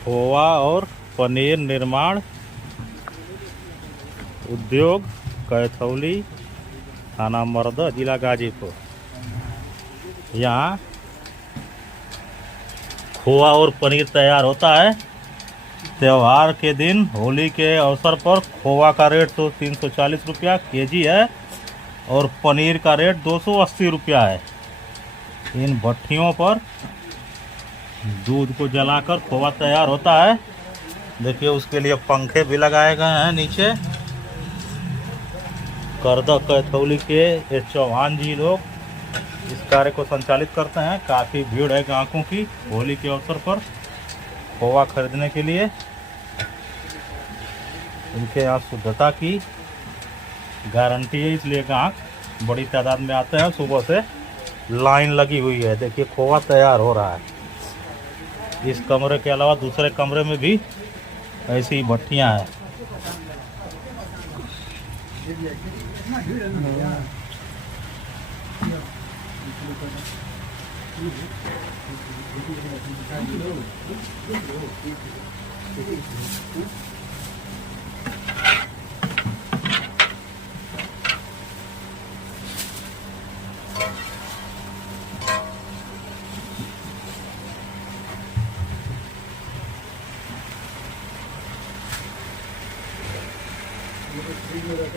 खोवा और पनीर निर्माण उद्योग कैथौली, थाना मरदा, जिला गाजीपुर। यहाँ खोवा और पनीर तैयार होता है। त्योहार के दिन होली के अवसर पर खोवा का रेट तो 340 रुपया केजी है और पनीर का रेट 280 रुपया है। इन भट्ठियों पर दूध को जलाकर खोवा तैयार होता है। देखिए उसके लिए पंखे भी लगाए गए हैं नीचे। करदा कैथौली के ये चौहान जी लोग इस कार्य को संचालित करते हैं। काफ़ी भीड़ है ग्राहकों की होली के अवसर पर खोवा खरीदने के लिए। इनके यहाँ शुद्धता की गारंटी है, इसलिए ग्राहक बड़ी तादाद में आते हैं। सुबह से लाइन लगी हुई है। देखिए खोवा तैयार हो रहा है। इस कमरे के अलावा दूसरे कमरे में भी ऐसी ही भट्टियाँ हैं।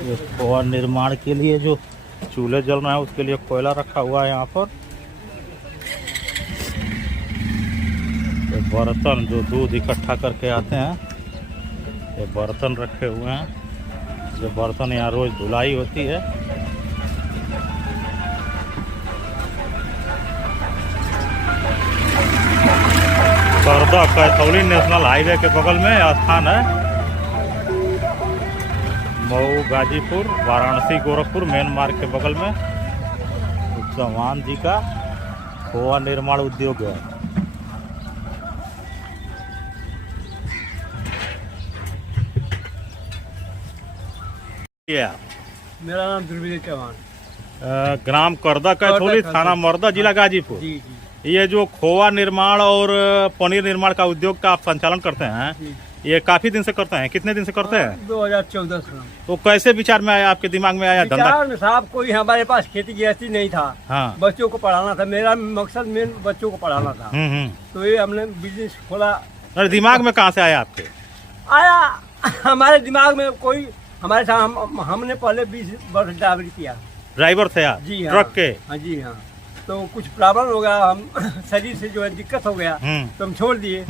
ये खोवा निर्माण के लिए जो चूल्हे जल रहे हैं उसके लिए कोयला रखा हुआ है यहाँ पर। ये बर्तन जो दूध इकट्ठा करके आते हैं, ये बर्तन रखे हुए हैं। जो बर्तन यहाँ रोज धुलाई होती है। करदा कैथौली नेशनल हाईवे के बगल में स्थान है। मऊ, गाजीपुर, वाराणसी, गोरखपुर मेन मार्ग के बगल में चौहान जी का खोवा निर्माण उद्योग है। मेरा नाम ध्रुवीर चौहान, ग्राम करदा कैथौली, थाना मरदा, जिला गाजीपुर। जी जी। ये जो खोवा निर्माण और पनीर निर्माण का उद्योग का आप संचालन करते हैं, ये काफी दिन से करते हैं? कितने दिन से करते हैं? 2014 से। तो कैसे विचार में आया, आपके दिमाग में आया धंधा? विचार में साहब कोई हमारे पास खेती गृहस्थी नहीं था। हाँ। बच्चों को पढ़ाना था, मेरा मकसद मेन बच्चों को पढ़ाना था। तो ये हमने बिजनेस खोला। अरे दिमाग में कहाँ से आया आपके? आया हमारे दिमाग में कोई हमारे साथ हमने पहले 20 वर्ष ड्राइवरी किया। ड्राइवर थे आप? जी हाँ। ट्रक के? हाँ जी हाँ। तो कुछ प्रॉब्लम हो गया, हम शरीर से जो है दिक्कत हो गया तो हम छोड़ दिए।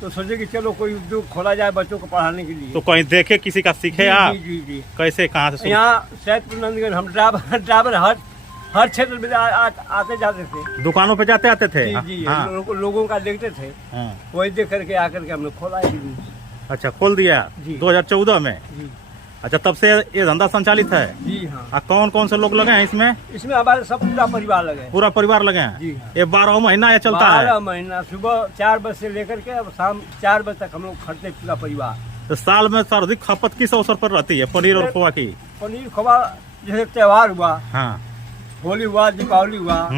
तो सोचे कि चलो कोई उद्योग खोला जाए बच्चों को पढ़ाने के लिए। तो कहीं देखे, किसी का सीखे आप? जी जी जी। कैसे, कहाँ से? यहाँ सैदपुर नंदगंज हम ड्राइवर हर क्षेत्र में आते जाते थे। दुकानों पे जाते आते थे? जी जी। हाँ। लोगों का देखते थे। हाँ। वही देख करके आकर के हमने खोला है। अच्छा, खोल दिया 2014 में? जी। अच्छा, तब से ये धंधा संचालित है? जी हाँ। कौन कौन से लोग लगे हैं इसमें? इसमें हमारे सब पूरा परिवार लगे। पूरा परिवार लगे हैं? जी हाँ। ये 12 महीना ये चलता है? 12 महीना, सुबह 4 बजे से लेकर के अब शाम 4 बजे तक हम लोग खटते पूरा परिवार। तो साल में सर्वाधिक खपत किस अवसर पर रहती है पनीर और खोवा की? पनीर खोवा जैसे त्योहार हुआ, हाँ, होली हुआ, दीपावली हुआ,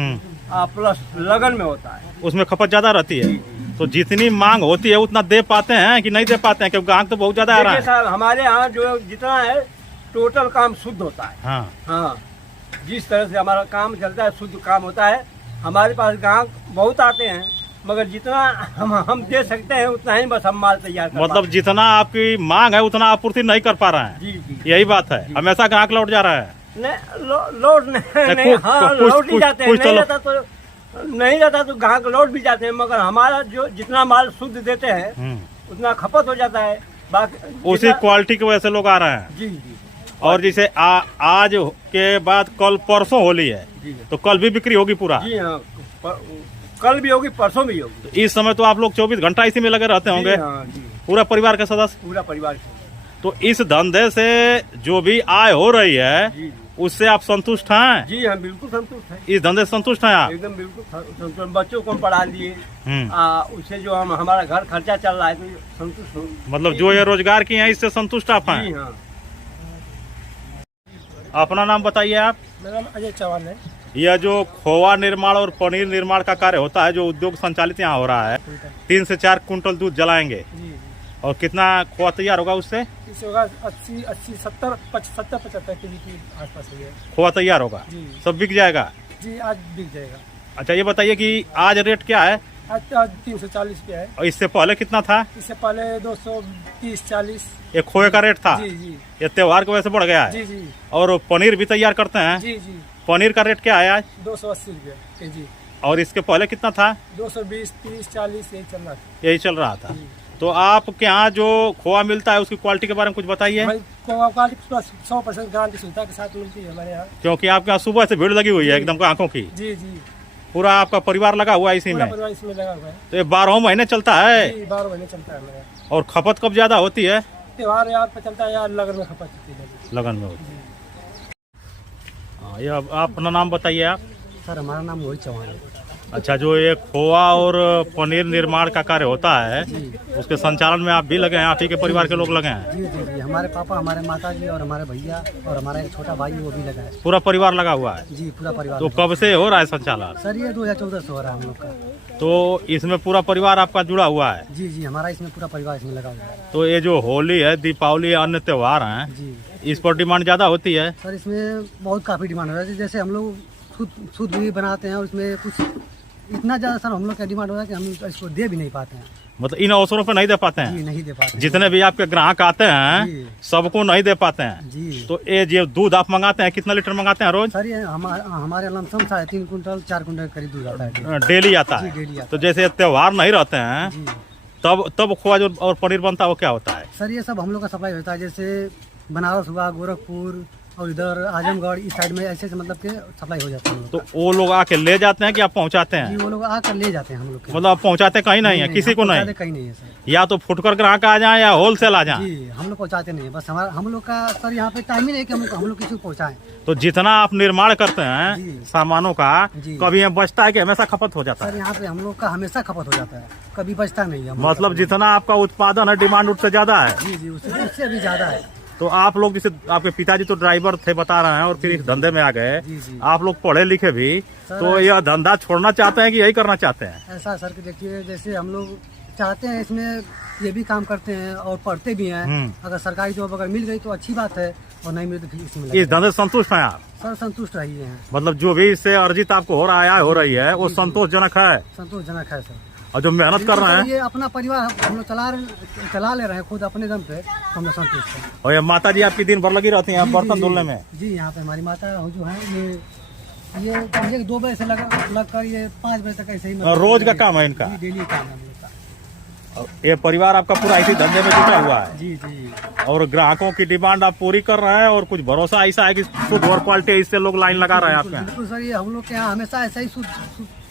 प्लस लगन में होता है, उसमें खपत ज्यादा रहती है। तो जितनी मांग होती है उतना दे पाते हैं कि नहीं दे पाते हैं? क्योंकि ग्राहक तो बहुत ज्यादा आ रहा है। साहब हमारे यहाँ जो जितना है टोटल काम शुद्ध होता है। हाँ हाँ। जिस तरह से हमारा काम चलता है शुद्ध काम होता है। हमारे पास ग्राहक बहुत आते हैं, मगर जितना हम दे सकते हैं उतना ही बस हम माल तैयार कर मतलब जितना आपकी मांग है उतना आपूर्ति नहीं कर पा रहे हैं? जी जी। यही बात है। हमेशा ग्राहक लौट जा रहा है? लौट नहीं, हाँ लौट ही जाते हैं। नहीं रहता तो ग्राहक लौट भी जाते हैं, मगर हमारा जो जितना माल शुद्ध देते हैं उतना खपत हो जाता है। बाकी उसी क्वालिटी की वजह से लोग आ रहे हैं। जी जी। और जैसे आज के बाद कल परसों होली है, तो कल भी बिक्री होगी पूरा? जी हाँ, कल भी होगी, परसों भी होगी। तो इस समय तो आप लोग 24 घंटा इसी में लगे रहते होंगे? हाँ जी। पूरा परिवार के सदस्य? पूरा परिवार। तो इस धंधे से जो भी आय हो रही है उससे आप संतुष्ट हैं? जी हाँ, बिल्कुल संतुष्ट है। इस धंधे से संतुष्ट हैं आप? एकदम बिल्कुल संतुष्ट। बच्चों को हम पढ़ा लिए, उससे जो हमारा घर खर्चा चल रहा है तो संतुष्ट हूँ। मतलब जो ये रोजगार किए हैं इससे संतुष्ट आप हैं? जी हाँ। अपना नाम बताइए आप। मेरा नाम अजय चौहान है। यह जो खोआ निर्माण और पनीर निर्माण का कार्य होता है, जो उद्योग संचालित यहाँ हो रहा है, 3 से 4 कुंटल दूध जलाएंगे। जी और कितना खोआ तैयार होगा उससे? इससे होगा 80 70 75 केजी के आसपास हो जाएगा खोआ तैयार होगा, जी सब बिक जाएगा। जी, आज बिक जाएगा। अच्छा, ये बताइए कि आज रेट क्या है? आज 340 रुपया है। और इससे पहले कितना था? इससे पहले 230-40। ये खोए का रेट था। जी जी ये त्योहार की वजह से बढ़ गया है। जी जी और पनीर भी तैयार करते हैं। जी जी पनीर का रेट क्या है आज? 280 रुपया केजी। और इसके पहले कितना था? 220, 30, 40 यही चल रहा था। यही चल रहा था। जी। तो आपके यहाँ जो खोआ मिलता है उसकी क्वालिटी के बारे में कुछ बताइए। भाई क्वालिटी 100% गारंटी सुविधा के साथ मिलती है हमारे यहाँ। क्योंकि आपके यहाँ सुबह से भीड़ लगी हुई है एकदम आंखों की। जी जी, पूरा आपका परिवार लगा हुआ है इसी पूरा में। परिवार इसमें लगा हुआ है। तो ये 12 महीने चलता है। जी, 12 महीने चलता है हमारे यहाँ। और खपत कब ज्यादा होती है? त्योहार यार पे चलता है यार, लगन में खपत होती है। लगन में होती है। हाँ, ये अब आप अपना नाम बताइए आप। सर हमारा नाम मोहित चौहान है। अच्छा, जो ये खोआ और पनीर निर्माण का कार्य होता है उसके संचालन में आप भी लगे हैं, आप ही के परिवार के लोग लगे हैं? जी जी जी, हमारे पापा, हमारे माता जी और हमारे भैया और हमारा एक छोटा भाई वो भी लगा है। पूरा परिवार लगा हुआ है? जी, पूरा परिवार। तो कब से हो रहा है संचालन? सर ये 2014 से हो रहा है हम लोग का। तो इसमें पूरा परिवार आपका जुड़ा हुआ है? जी जी, हमारा इसमें पूरा परिवार इसमें लगा हुआ है। तो ये जो होली है, दीपावली, अन्य त्योहार हैं, जी इस पर डिमांड ज्यादा होती है? सर इसमें बहुत काफ़ी डिमांड हो रहा है। जैसे हम लोग शुद्ध भी बनाते हैं और इसमें कुछ इतना ज़्यादा सर हम लोग का डिमांड हो रहा है कि हम इसको दे भी नहीं पाते हैं। मतलब इन अवसरों पर नहीं दे पाते हैं? जी, नहीं दे पाते। जितने भी आपके ग्राहक आते जी। हैं सबको नहीं दे पाते हैं। जी, तो ये जो दूध आप मंगाते हैं, कितना लीटर मंगाते हैं रोज? सर ये हमारे लमसम 3.5 कुंटल 4 कुंटल करीब दूध आता है। डेली आता जी, है। डेली आता तो जैसे त्योहार नहीं रहते हैं जी तब खोआ जो और पनीर बनता है वो क्या होता है? सर ये सब हम लोग का सप्लाई होता है। जैसे बनारस हुआ, गोरखपुर और इधर आजमगढ़ इस साइड में ऐसे मतलब के सप्लाई हो जाते हैं। तो वो लोग आके ले जाते हैं कि आप पहुंचाते जी, हैं? वो लोग आकर ले जाते हैं हम लोग के। मतलब आप पहुंचाते कहीं नहीं है, किसी को हम नहीं? पहुंचाते कहीं नहीं है सर। या तो फुटकर ग्राहक आ जाए या होलसेल आ जाए? जी, हम लोग पहुंचाते नहीं है। बस हम लोग का सर यहाँ पे टाइम ही नहीं है कि हम लोग किसी को पहुंचाएं। तो जितना आप निर्माण करते हैं जी। सामानों का, जी। कभी ये बचता है कि हमेशा खपत हो जाता सर है? यहाँ पे हम लोग का हमेशा खपत हो जाता है, कभी बचता नहीं है। मतलब जितना आपका उत्पादन है डिमांड उससे ज्यादा है? जी जी, उससे भी ज्यादा है। तो आप लोग, जैसे आपके पिताजी तो ड्राइवर थे बता रहे हैं और फिर इस धंधे में आ गए, जी, जी। आप लोग पढ़े लिखे भी, सर, तो यह धंधा छोड़ना चाहते हैं कि यही करना चाहते हैं? ऐसा सर कि देखिए, जैसे हम लोग चाहते हैं इसमें ये भी काम करते हैं और पढ़ते भी हैं। अगर सरकारी जॉब अगर मिल गई तो अच्छी बात है, और नहीं मिले तो फिर इसी में लगे। इस धंधे से संतुष्ट हैं आप? सर संतुष्ट रहिए हैं। मतलब जो भी इससे अर्जित आपको हो रहा है, हो रही है, वो संतोषजनक है? संतोषजनक है सर। और जो मेहनत कर रहे हैं, ये अपना परिवार हम लोग चला ले रहे हैं खुद अपने दम पे, तो हम लोग संतुष्ट हैं। और ये माता जी आपकी दिन भर लगी रहती हैं जी, बर्तन जी, धुलने में? जी, यहाँ पे हमारी माता जो है ये 2 बजे से लग कर ये 5 बजे तक ऐसे ही रोज का काम है इनका? जी, डेली काम है हम लोग का। और ये परिवार आपका पूरा इसी धंधे में जुटा हुआ है? जी जी, और ग्राहकों की डिमांड आप पूरी कर रहे हैं, और कुछ भरोसा ऐसा है कि शुद्ध और क्वालिटी, इससे लोग लाइन लगा रहे हैं आपके यहाँ? बिल्कुल सर, ये हम लोग के यहाँ हमेशा ऐसा ही शुद्ध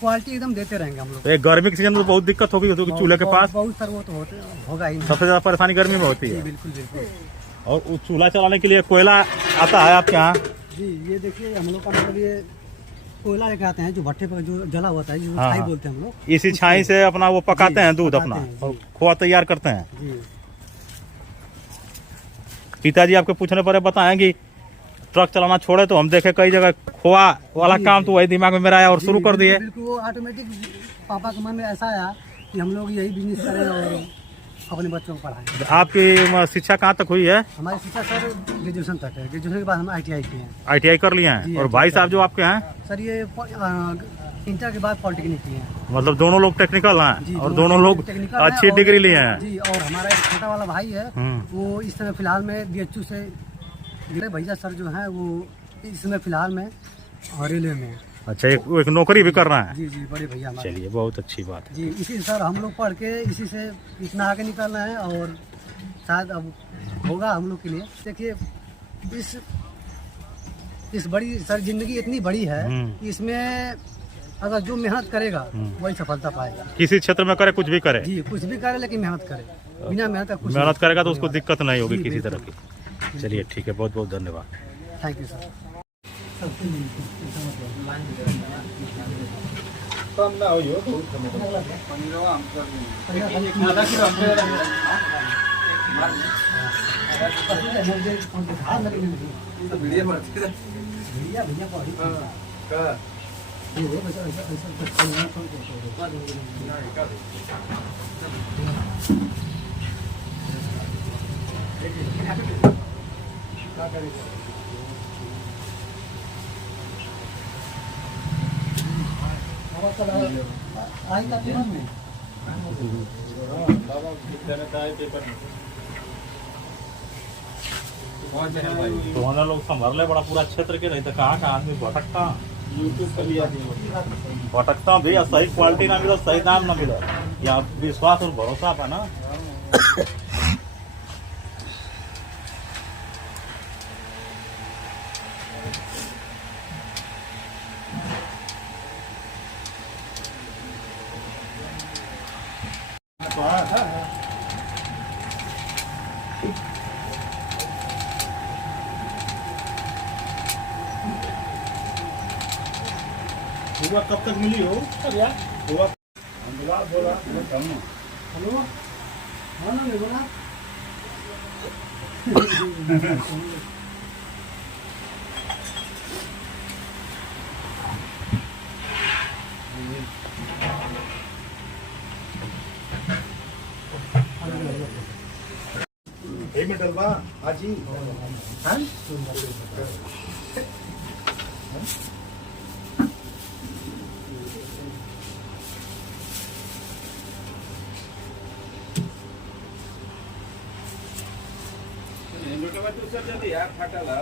क्वालिटी एकदम देते रहेंगे हम लोग। तो ये गर्मी के सीजन में तो बहुत दिक्कत होगी चूल्हे के पास? बहुत सर, वो तो होगा ही नहीं। सबसे ज्यादा परेशानी गर्मी में होती जी है। बिल्कुल बिल्कुल। और उस चूल्हा चलाने के लिए कोयला आता है आपके यहाँ? जी, ये देखिए हम लोग का मतलब ये कोयला लेके आते हैं, जो भट्टे पर जो जला होता है, जो हाँ, छाई हाँ। बोलते हैं हम लोग। इसी छाई से अपना वो पकाते जी, हैं दूध पकाते अपना, हैं, जी। और खोआ तैयार करते हैं? जी, पिताजी आपके पूछने पर बताएं कि ट्रक चलाना छोड़े तो हम देखे कई जगह खोआ वाला जी, काम, जी। तो वही दिमाग में मेरा आया और शुरू कर दिए। बिल्कुल, वो ऑटोमेटिक पापा के मन में ऐसा आया कि हम लोग यही बिजनेस करें और अपने बच्चों को पढ़ाएं। आपकी शिक्षा कहाँ तक हुई है? हमारी शिक्षा सर ग्रेजुएशन तक है। ग्रेजुएशन के बाद हम ITI किए हैं। ITI कर लिए हैं? जी, और ITI भाई साहब जो आपके हैं? सर ये इंटर के बाद पॉलिटेक्निक किए हैं। मतलब दोनों लोग टेक्निकल जी, हैं और दोनों लोग टेक्निकल हैं अच्छी और डिग्री लिए हैं? जी, और हमारा एक छोटा वाला भाई है, वो इस समय फिलहाल में DHU से, भैया सर जो है वो इस समय फिलहाल में रेलवे में है। अच्छा, एक नौकरी भी कर रहे हैं? जी जी, बड़े भैया हमारे। चलिए, बहुत अच्छी बात है। जी, इसी सर हम लोग पढ़ के इसी से इतना आगे निकलना है, और शायद अब होगा हम लोग के लिए। देखिए, इस बड़ी सर जिंदगी इतनी बड़ी है कि इसमें अगर जो मेहनत करेगा वही सफलता पाएगा। किसी क्षेत्र में करे, कुछ भी करे? जी, कुछ भी करे लेकिन मेहनत करे, बिना मेहनत का कुछ मेहनत करेगा तो नहीं उसको होगा। दिक्कत नहीं होगी जी, किसी बिल्कुल। तरह की। चलिए, ठीक है, बहुत बहुत धन्यवाद। Thank you sir. भैया तो हमारे लोग संभाल ले बड़ा पूरा क्षेत्र के, नहीं तो कहाँ का आदमी भटकता भटकता भैया, सही क्वालिटी ना मिलो, सही दाम ना मिलो, या विश्वास और भरोसा था ना। हुआ कब तक मिली हो हुआ बोला हेलो हाँ ना बोला एक मिनट डलवा हाँ जी हाँ यार फाटाला